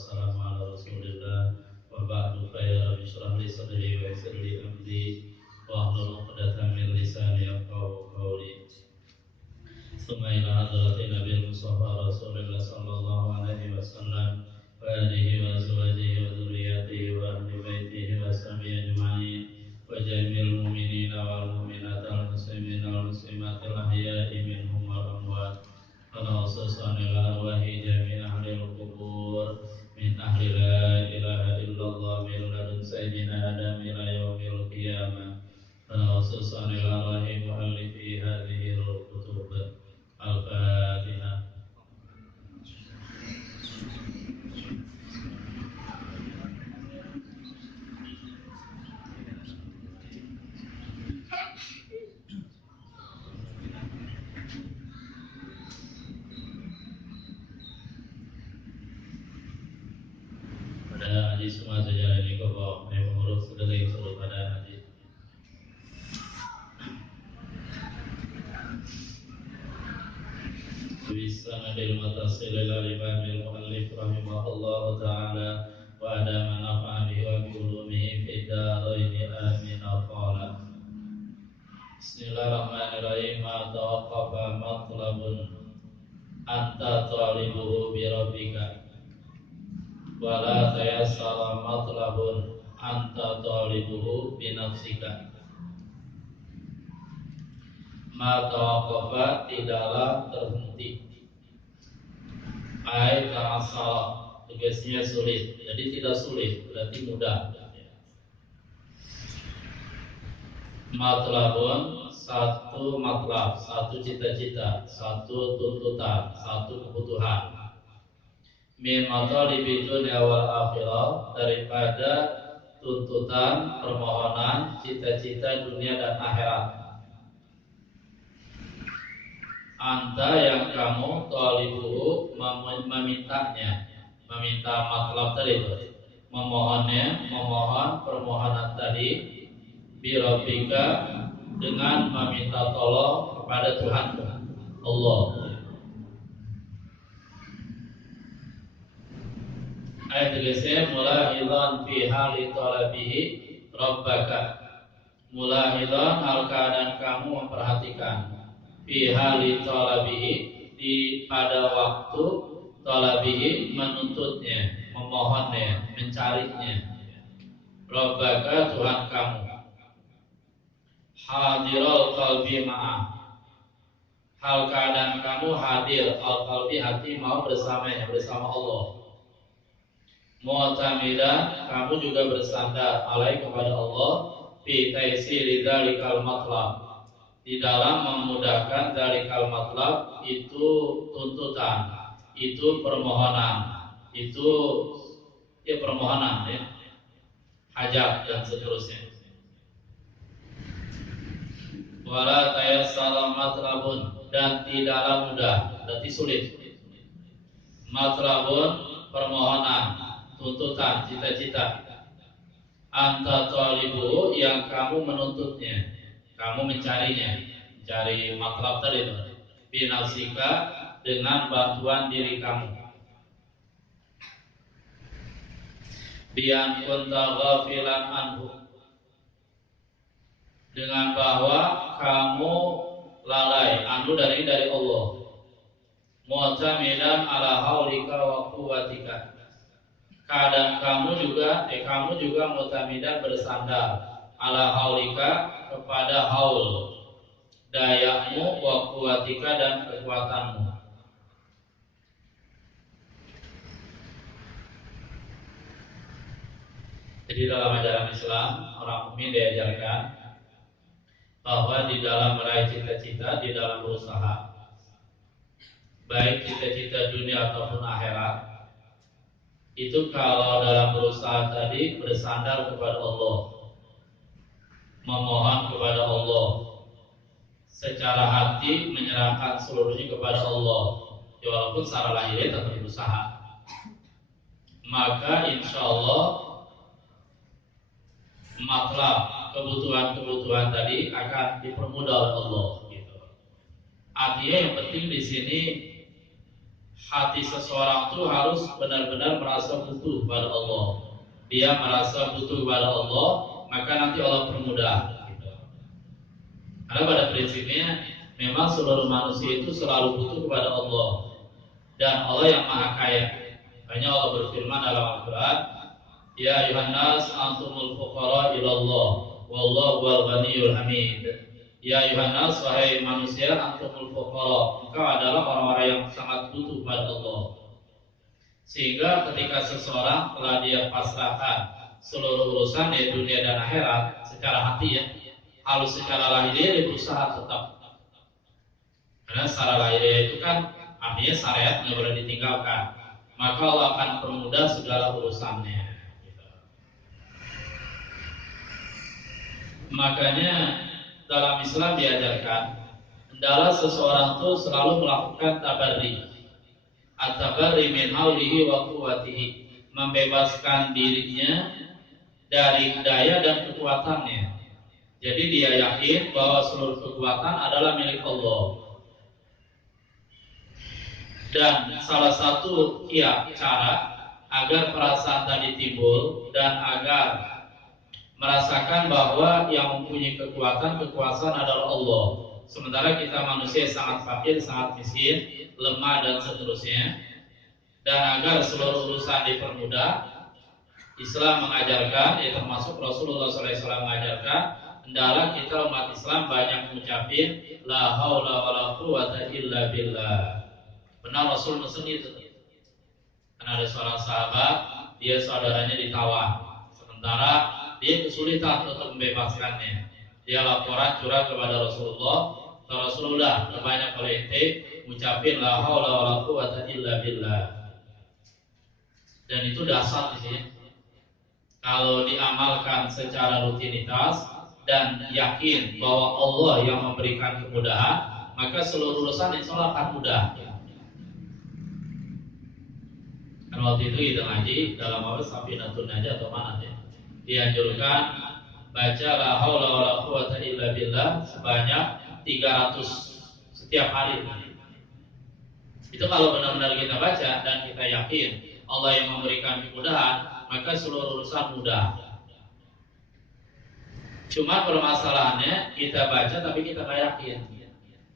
wassalamu ala Rasulillah. Wa ba'du fa ya rabbi shrah li sadri wa yassir li amri wahlul 'uqdatam min lisani yafqahu qawli. Tsumma ila hadratin Nabi Mustafa Rasulullah sallallahu alaihi wasallam wa alihi wa azwajihi wa dzurriyyatihi wa ahli baitihi wa sahbihi ajma'in wa jami'il mu'minina wal mu'minat wal muslimina wal muslimat al ahya'i minhum wal amwat. Khususan ila arwahi jami' ahli al-qubur min ahli la ilaha illallah min ladun sayyidina Adam ila yaumil qiyamah. Khususan ila arwahi muallifi hadhihi al-kutub. Al-Fatihah. Pada haji semua sejarah ini kau bawa pengurus sudah lagi suruh pada haji. Bisanadil mutasil ila imamil muallif rahimahullah ta'ala wa adama nafa'a bihi wa bi ulumihi fid dharain amin qala. Bismillahirrahmanirrahim. Ma tawaqqafa matlabun anta talibuhu bi rabbika wa la tayassara matlabun anta talibuhu bi nafsika. Ma tawaqqafa tidaklah terhenti, ai ta'assara tugasnya sulit, jadi tidak sulit berarti mudah. Matlabun satu matlab, satu cita-cita, satu tuntutan, satu kebutuhan. Min matalibi dunya wal akhirah, daripada tuntutan, permohonan, cita-cita dunia dan akhirat. Anta yang kamu talibuhu memintanya, meminta matlab tadi itu, memohonnya, memohon permohonan tadi, birabika dengan meminta tolong kepada Tuhan Allah. Ayat tegasnya mulahidan fi hali talabihi rabbaka, mulahidan hal keadaan kamu memperhatikan, fi hali talabihi di pada waktu talabihi menuntutnya, memohonnya, mencarinya, rabbaka Tuhan kamu, hadirul qalbi ma'ah, hal keadaan kamu hadir al-qalbi hati mau bersamanya, bersama Allah. Mu'tamidan kamu juga bersandar alai kepada Allah, fi taysiri dzalikal matlab, di dalam memudahkan dari kalimat matlab itu tuntutan, itu permohonan, itu permohonan ya, hajat dan seterusnya. Wala tayassara matlabun, dan tidaklah mudah, berarti sulit. Matlabun permohonan, tuntutan, cita-cita. Anta talibu yang kamu menuntutnya, kamu mencarinya, mencari matlab tadi itu, binafsika dengan bantuan diri kamu. Bian kunta ghafilan anhu, dengan bahwa kamu lalai anhu dari Allah. Mu'tamidan ala haulika wa quwwatika, keadaan kamu juga mu'tamidan bersandar ala haulika kepada haul dayamu wa quwwatika dan kekuatanmu. Jadi dalam ajaran Islam orang mukmin diajarkan bahwa di dalam meraih cita-cita, di dalam berusaha, baik cita-cita dunia ataupun akhirat, itu kalau dalam berusaha tadi bersandar kepada Allah, memohon kepada Allah, secara hati menyerahkan seluruhnya kepada Allah, ya walaupun secara lahirnya tetap berusaha, maka insya Allah matlab kebutuhan-kebutuhan tadi akan dipermudah oleh Allah. Gitu. Artinya yang penting di sini hati seseorang itu harus benar-benar merasa butuh pada Allah. Dia merasa butuh pada Allah, maka nanti Allah permudah. Gitu. Karena pada prinsipnya memang seluruh manusia itu selalu butuh kepada Allah, dan Allah yang maha kaya. Makanya Allah berfirman dalam Al-Quran, Ya ayuhan nas antumul fuqara ilallah, wallahu wal ghaniyul hamid. Ya ayuhan nas, wahai manusia, antumul fuqara, engkau adalah orang-orang yang sangat butuh pada Allah. Sehingga ketika seseorang telah dia pasrahkan seluruh urusan di dunia dan akhirat secara hati ya, halus secara lahir dia berusaha tetap. Karena secara lahir itu kan artinya syariat nggak boleh ditinggalkan. Maka Allah akan permudah segala urusannya. Makanya dalam Islam diajarkan hendaklah seseorang itu selalu melakukan tabarri. At-tabarri min haulihi wa quwwatihi, membebaskan dirinya dari daya dan kekuatannya. Jadi dia yakin bahwa seluruh kekuatan adalah milik Allah. Dan salah satu cara agar perasaan tadi timbul dan agar merasakan bahwa yang mempunyai kekuasaan adalah Allah. Sementara kita manusia sangat fakir, sangat miskin, lemah dan seterusnya. Dan agar seluruh urusan dipermudah, Islam mengajarkan, ya termasuk Rasulullah SAW mengajarkan, hendaklah kita umat Islam banyak mengucapin la haula wala quwwata illa billah. Benar Rasul mesen itu. Karena ada seorang sahabat, dia saudaranya ditawan. Sementara dia kesulitan untuk membebaskannya. Dia laporan curhat kepada Rasulullah. Rasulullah, banyak oleh ente mengucapin la haula wala quwwata illa billah. Dan itu dasar di sini. Kalau diamalkan secara rutinitas dan yakin bahwa Allah yang memberikan kemudahan, maka seluruh urusan insya Allah akan mudah. Karena waktu itu kita ngaji dalam Safinatun Najah atau mana ya, dianjurkan baca la haula wala quwwata illa billah sebanyak 300 setiap hari. Itu kalau benar-benar kita baca dan kita yakin Allah yang memberikan kemudahan, maka seluruh urusan mudah. Cuma permasalahannya kita baca tapi kita nggak yakin,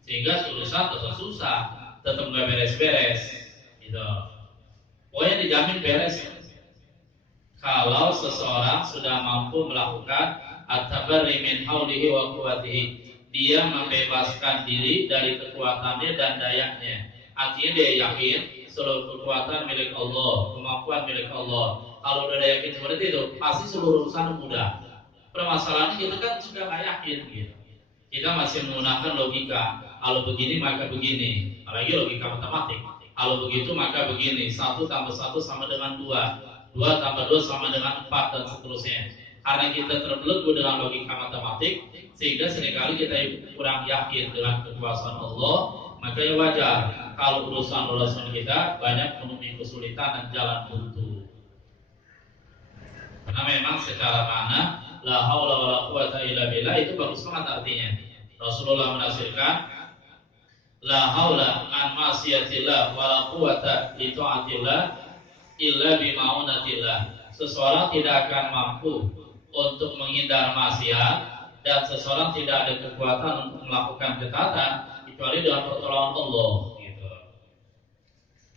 sehingga urusan tetap susah, tetap nggak beres-beres. Gitu. Pokoknya dijamin beres kalau seseorang sudah mampu melakukan at-tabarri min haulihi wa quwwatihi. Dia membebaskan diri dari kekuatannya dan dayanya. Artinya dia yakin seluruh kekuatan milik Allah, kemampuan milik Allah. Kalau udah yakin seperti itu, pasti seluruh urusan mudah. Permasalahannya kita kan sudah nggak yakin gitu. Kita masih menggunakan logika. Kalau begini maka begini. Apalagi logika matematik. Kalau begitu maka begini. 1 tambah 1 sama dengan 2. 2 tambah 2 sama dengan 4 dan seterusnya. Karena kita terbelenggu dengan logika matematik, sehingga seringkali kita kurang yakin dengan kekuasaan Allah, maka ya wajar kalau urusan-urusan kita banyak menemui kesulitan dan jalan buntu. Karena memang secara makna la haula wala quwwata illa billah itu bagus banget artinya. Rasulullah menafsirkan la haula an ma'siyatillah wala quwwata li ta'atillah illa bi ma'unatillah. Seseorang tidak akan mampu untuk menghindar maksiat dan seseorang tidak ada kekuatan untuk melakukan ketaatan kecuali dengan pertolongan Allah. Gitu.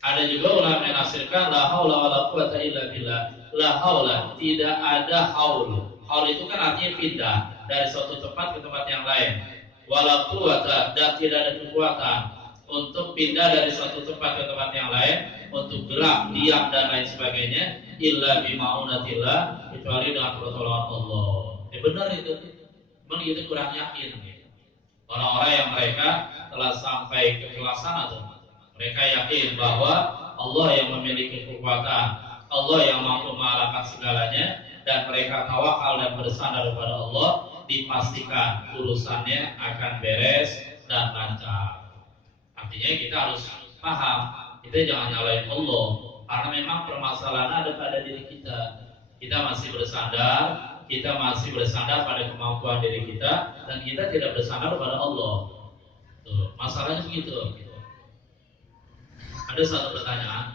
Ada juga ulama yang menafsirkan la haula wala quwwata illa billah. La haula, tidak ada haul. Haul itu kan artinya pindah dari suatu tempat ke tempat yang lain. Wala quwwata, dan tidak ada kekuatan untuk pindah dari suatu tempat ke tempat yang lain, untuk gerak, diam dan lain sebagainya, illa bima'unatillah, kecuali dengan pertolongan Allah. Benar itu. Memang itu kurang yakin. Orang-orang yang mereka telah sampai ke kelas sana tuh, mereka yakin bahwa Allah yang memiliki kekuatan, Allah yang mampu mengalahkan segalanya, dan mereka tawakal dan bersandar kepada Allah, dipastikan urusannya akan beres dan lancar. Artinya kita harus paham, kita jangan nyalain Allah, karena memang permasalahan ada pada diri kita. Kita masih bersandar pada kemampuan diri kita, dan kita tidak bersandar pada Allah. Tuh, masalahnya begitu. Ada satu pertanyaan,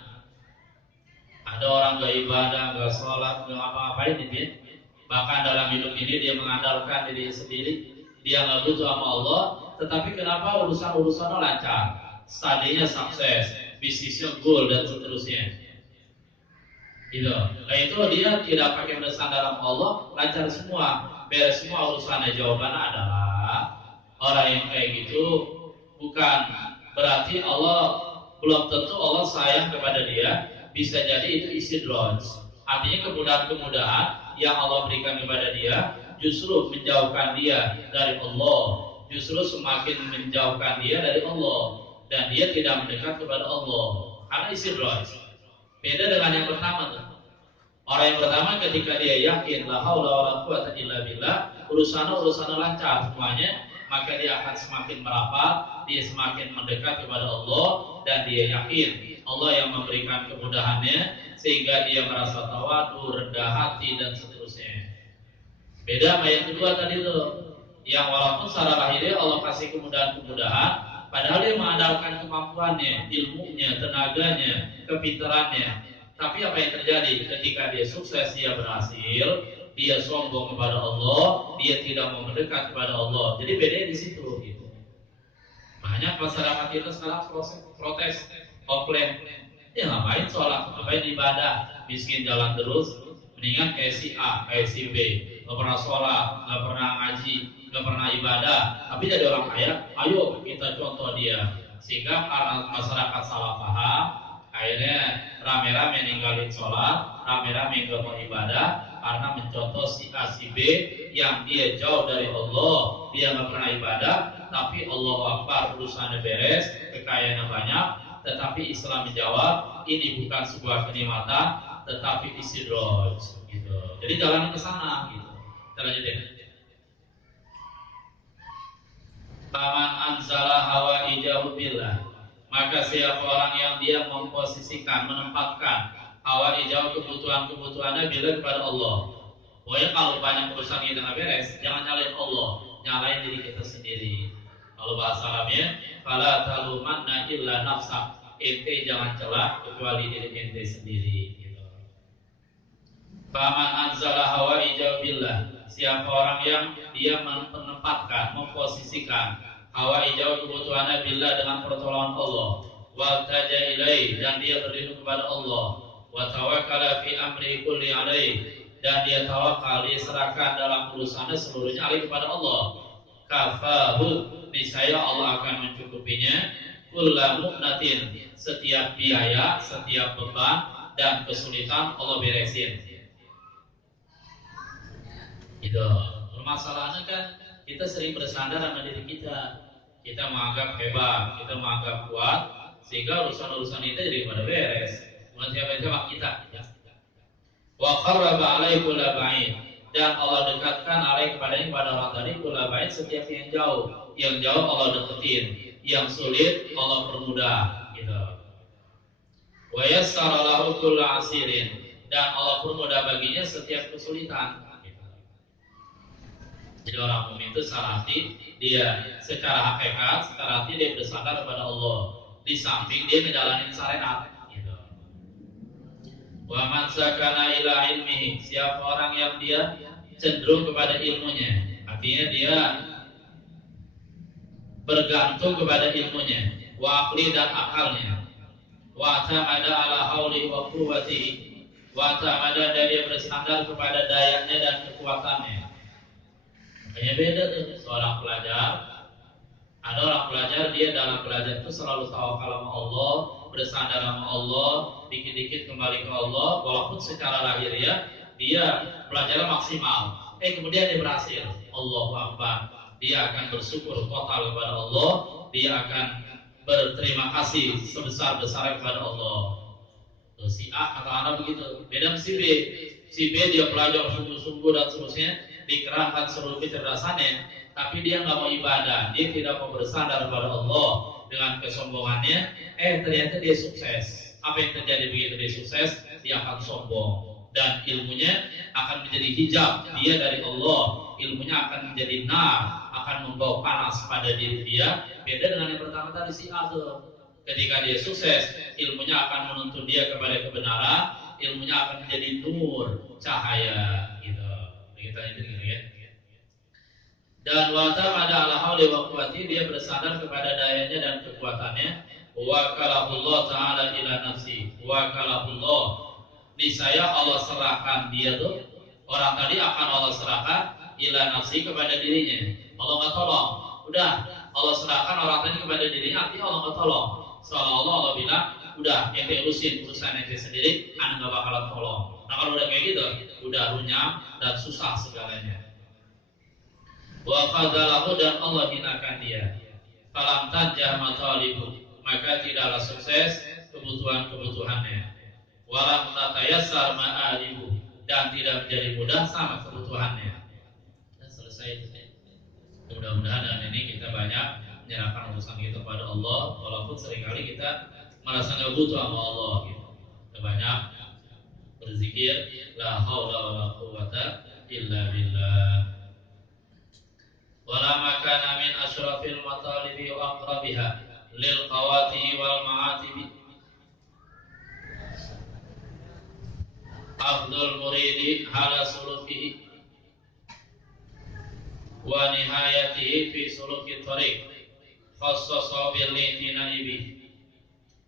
ada orang gak ibadah, gak sholat, gak apa-apain ini, bahkan dalam hidup ini dia mengandalkan diri sendiri, dia gak butuh sama Allah, tetapi kenapa urusan-urusannya lancar, studinya sukses, bisnisnya goal dan seterusnya. Gitu. Nah itu dia tidak pakai bersandar sama Allah, lancar semua, beres semua urusannya. Jawabannya adalah orang yang kayak gitu bukan berarti Allah, belum tentu Allah sayang kepada dia. Bisa jadi itu istidraj. Artinya kemudahan-kemudahan yang Allah berikan kepada dia justru menjauhkan dia dari Allah, justru semakin menjauhkan dia dari Allah, dan dia tidak mendekat kepada Allah karena istidraj. Beda dengan yang pertama tuh. Orang yang pertama ketika dia yakin la haula wala quwata illa billah, urusan lancar semuanya, maka dia akan semakin merapat, dia semakin mendekat kepada Allah, dan dia yakin Allah yang memberikan kemudahannya sehingga dia merasa tawadu, rendah hati dan seterusnya. Beda sama yang kedua tadi tuh, yang walaupun secara lahirnya Allah kasih kemudahan-kemudahan, padahal dia mengandalkan kemampuannya, ilmunya, tenaganya, kepintarannya. Tapi apa yang terjadi ketika dia sukses, dia berhasil, dia sombong kepada Allah, dia tidak mau mendekat kepada Allah. Jadi bedanya di situ gitu. Banyak masyarakat kita sekarang protes, komplain. Ya ngapain sholat, ngapain ibadah, miskin jalan terus, mendingan kayak si A, kayak si B, nggak pernah sholat, nggak pernah ngaji, nggak pernah ibadah, tapi jadi orang kaya. Ayo kita contoh dia, sehingga karena masyarakat salah paham, akhirnya rame-rame ninggalin sholat, rame-rame nggak mau ibadah karena mencontoh si A, si B yang dia jauh dari Allah, dia nggak pernah ibadah, tapi Allahu Akbar, urusannya beres, kekayaannya banyak, tetapi Islam menjawab ini bukan sebuah kenikmatan, tetapi istidraj gitu. Jadi jalan ke sana gitu. Kita lanjutin. Faman anzala hawaijahu billah, maka siapa orang yang dia memposisikan, menempatkan hawaijahu, kebutuhannya bila kepada Allah. Pokoknya kalau banyak urusan kita nggak beres, jangan nyalain Allah, nyalain diri kita sendiri. Kalau bahasa Arabnya, fala talumanna illa nafsa, ente jangan celah kecuali diri ente sendiri. Gitu. Faman anzala hawaijahu billah, siapa orang yang dia menempatkan, memposisikan hawaijahu, kebutuhannya billah dengan pertolongan Allah, wa taja ilai, dan dia berlindung kepada Allah, wa tawakkala fi amri kulli alaihi, dan dia tawakal, dia serahkan dalam urusannya seluruhnya alaihi kepada Allah. Kafahu, niscaya Allah akan mencukupinya kulla mu'natin, setiap biaya, setiap beban dan kesulitan Allah beresin. Gitu. Permasalahannya kan kita sering bersandar sama diri kita. Kita menganggap hebat, kita menganggap kuat, sehingga urusan-urusan kita jadi pada beres. Bukan siapa-siapa kita. Wa qarraba alaihi kulla ba'id, dan Allah dekatkan alaih kepadanya kepada orang tadi kulla ba'id, setiap yang jauh Allah deketin, yang sulit Allah permudah gitu. Wa yassara lahu kulla asirin, dan Allah permudah baginya setiap kesulitan gitu. Jadi orang mukmin itu secara hati dia, secara hakikat, secara hati dia bersandar kepada Allah, di samping dia menjalani syariat gitu. Wa man sakana ila ilmihi, siapa orang yang dia cenderung kepada ilmunya, artinya dia bergantung kepada ilmunya, wa aqli, dan akalnya, wa ta'amada ala hauli wa quwwati, wa ta'amada, dan dia bersandar kepada dayanya dan kekuatannya. Makanya beda tuh seorang pelajar. Ada orang pelajar, dia dalam belajar itu selalu tawakal sama Allah, bersandar sama Allah, dikit-dikit kembali ke Allah, walaupun secara lahiriah dia belajar maksimal. Kemudian dia berhasil, Allahu Akbar, dia akan bersyukur total kepada Allah, dia akan berterima kasih sebesar-besar kepada Allah. Tuh, si A kata anak begitu, beda si B. Si B dia belajar sungguh-sungguh dan seterusnya, dikerahkan seluruh kecerdasannya, tapi dia nggak mau ibadah, dia tidak mau bersandar kepada Allah dengan kesombongannya. Ternyata dia sukses. Apa yang terjadi begitu dia sukses? Dia akan sombong, dan ilmunya akan menjadi hijab dia dari Allah. Ilmunya akan menjadi nar, akan membawa panas pada diri dia. Beda dengan yang pertama tadi si A tuh. Ketika dia sukses, ilmunya akan menuntun dia kepada kebenaran, ilmunya akan menjadi nur, cahaya gitu. Kita itu ya. Dan watamada ala hauli wa quwwati, dia bersandar kepada dayanya dan kekuatannya. Wa kalahullah ta'ala ila nafsi. Wa kalahullah, niscaya Allah serahkan dia tuh, orang tadi akan Allah serahkan ila nafsi, kepada dirinya. Allah nggak tolong. Udah, Allah serahkan orang tadi kepada dirinya, artinya Allah nggak tolong. Seolah-olah Allah bilang, udah ente urusin urusan ente sendiri, anda nggak bakalan tolong. Nah kalau udah kayak gitu, udah runyam dan susah segalanya. Wa khadalahu, dan Allah hinakan dia. Falam tanjah matalibu, maka tidaklah sukses kebutuhan-kebutuhannya. Walam tatayassar ma'alibu, dan tidak menjadi mudah sama kebutuhannya. Dan selesai itu. Mudah-mudahan dan ini kita banyak menyerahkan urusan kita kepada Allah, walaupun seringkali kita merasa nggak butuh sama Allah gitu. Kita banyak berzikir, la haula wala quwwata illa billah. Wala makana min asyrafil matalibi wa aqrabiha lil qawati wal ma'atibi. Afdul muridi hala sulukihi wa nihayatihi fi suluki thariq khassasa bil litinaibi.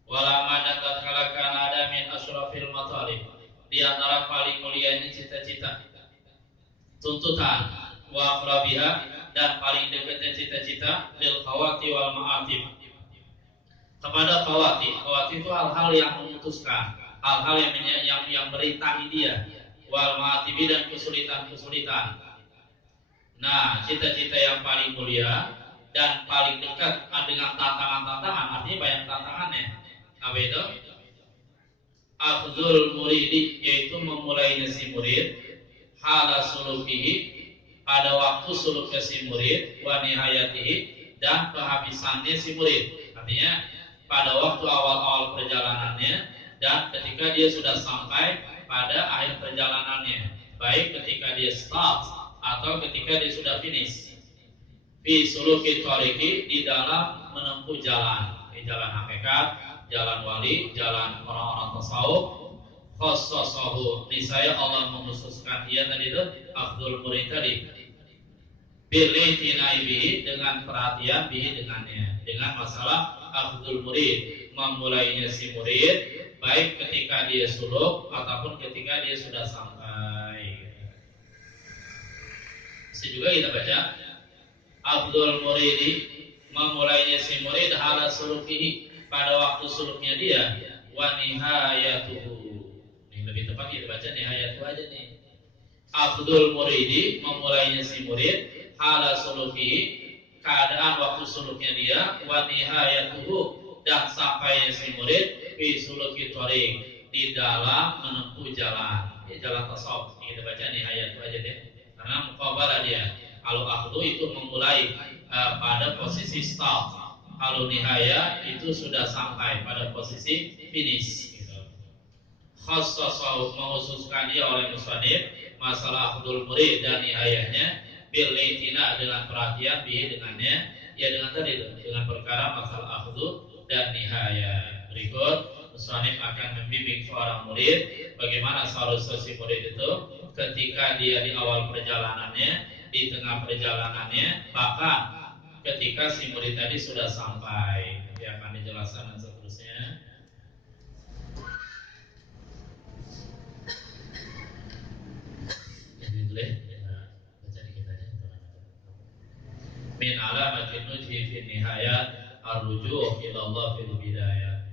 Wala madat kalakan ada min asyrafil matalib, di antara paling mulianya cita-cita, tuntutan, wa aqrabiha, dan paling dekatnya cita-cita, lil khawati wal ma'atib, kepada khawati. Khawati itu hal-hal yang memutuskan, hal-hal yang merintangi dia, wal ma'atibi, dan kesulitan-kesulitan. Nah, cita-cita yang paling mulia dan paling dekat dengan tantangan-tantangan, artinya banyak tantangannya. Apa itu? Afdhul muridi, yaitu memulainya si murid, hala sulukihi, pada waktu suluknya si murid, wa nihayatihi, dan kehabisannya si murid. Artinya pada waktu awal-awal perjalanannya dan ketika dia sudah sampai pada akhir perjalanannya, baik ketika dia start atau ketika dia sudah finish. Fi suluki thariqi, di dalam menempuh jalan, di jalan hakikat, jalan wali, jalan orang-orang tasawuf. Khassasahu, niscaya Allah mengkhususkan dia tadi itu, afdhul murid tadi, pilih tinaibihi, dengan perhatian bihi, dengannya, dengan masalah afdhul murid, memulainya si murid, baik ketika dia suluk ataupun ketika dia sudah sampai. Bisa juga kita baca afdhul muridi, memulainya si murid, hala sulukihi, pada waktu suluknya dia, wa nihayatuhu. Ini lebih tepat kita baca nihayatuhu aja nih. Afdhul muridi, memulainya si murid, hala sulukihi, keadaan waktu suluknya dia, wa nihayatuhu, dan sampainya si murid, fi suluki thariq, di dalam menempuh jalan, jalan tasawuf. Kita baca nihayatuhu aja deh, karena muqabalah dia. Kalau akhdhu itu memulai pada posisi start, kalau nihaya itu sudah sampai pada posisi finish gitu. Khassasahu, menghususkan dia oleh musannif masalah akhdhul murid dan nihayahnya, bil litina, dengan perhatian, bihi, dengannya, ya dengan tadi itu, dengan perkara masalah akhdhu dan nihaya. Berikut musannif akan membimbing seorang murid bagaimana seharusnya si murid itu ketika dia di awal perjalanannya, di tengah perjalanannya, bahkan ketika si murid tadi sudah sampai. Nanti akan dijelaskan dan seterusnya. Jadi boleh baca dikit aja. Min alamatin nujhi fi nihayat ar-ruju' ila Allah fil bidayah.